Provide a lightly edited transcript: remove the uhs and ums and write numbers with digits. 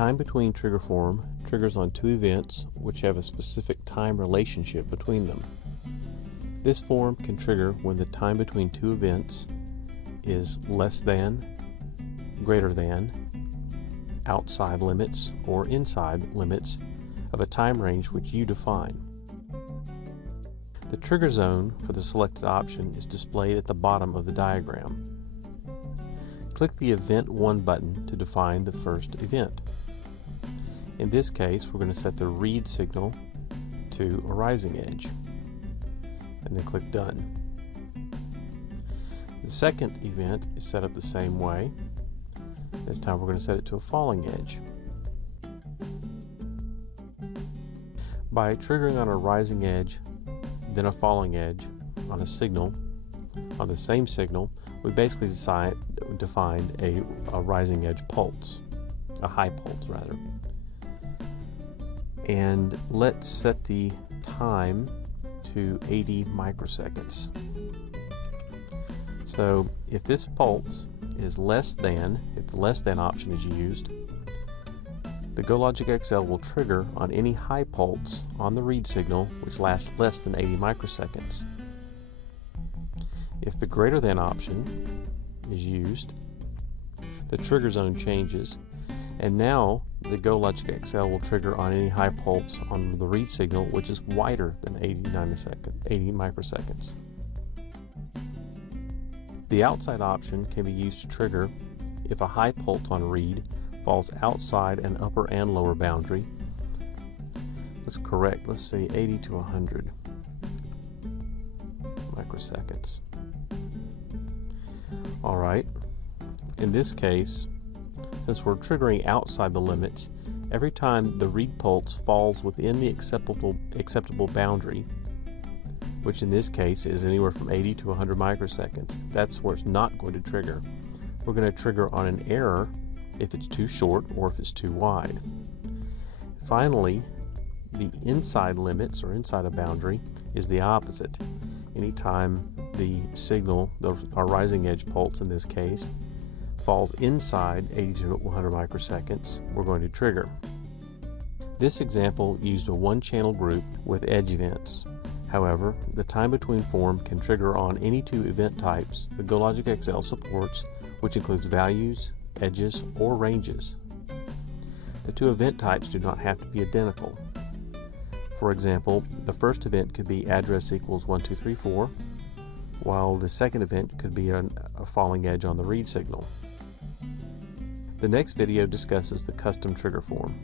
TimeBetween trigger form triggers on two events which have a specific time relationship between them. This form can trigger when the time between two events is less than, greater than, outside limits, or inside limits of a time range which you define. The trigger zone for the selected option is displayed at the bottom of the diagram. Click the Event 1 button to define the first event. In this case, we're going to set the read signal to a rising edge, and then click Done. The second event is set up the same way. This time we're going to set it to a falling edge. By triggering on a rising edge, then a falling edge on a signal, on the same signal, we basically defined a rising edge pulse, a high pulse rather. And let's set the time to 80 microseconds. So if this pulse is less than, if the less than option is used, the GoLogicXL will trigger on any high pulse on the read signal which lasts less than 80 microseconds. If the greater than option is used, the trigger zone changes, and now the GoLogicXL will trigger on any high pulse on the read signal which is wider than 80 microseconds. The outside option can be used to trigger if a high pulse on read falls outside an upper and lower boundary. Let's say 80 to 100 microseconds. Alright, in this case, since we're triggering outside the limits, every time the read pulse falls within the acceptable boundary, which in this case is anywhere from 80 to 100 microseconds, that's where it's not going to trigger. We're going to trigger on an error if it's too short or if it's too wide. Finally, the inside limits or inside a boundary is the opposite. Anytime the signal, our rising edge pulse in this case, falls inside 80 to 100 microseconds, we're going to trigger. This example used a one-channel group with edge events. However, the time between form can trigger on any two event types the GoLogicXL supports, which includes values, edges, or ranges. The two event types do not have to be identical. For example, the first event could be address equals 1234, while the second event could be a falling edge on the read signal. The next video discusses the custom trigger form.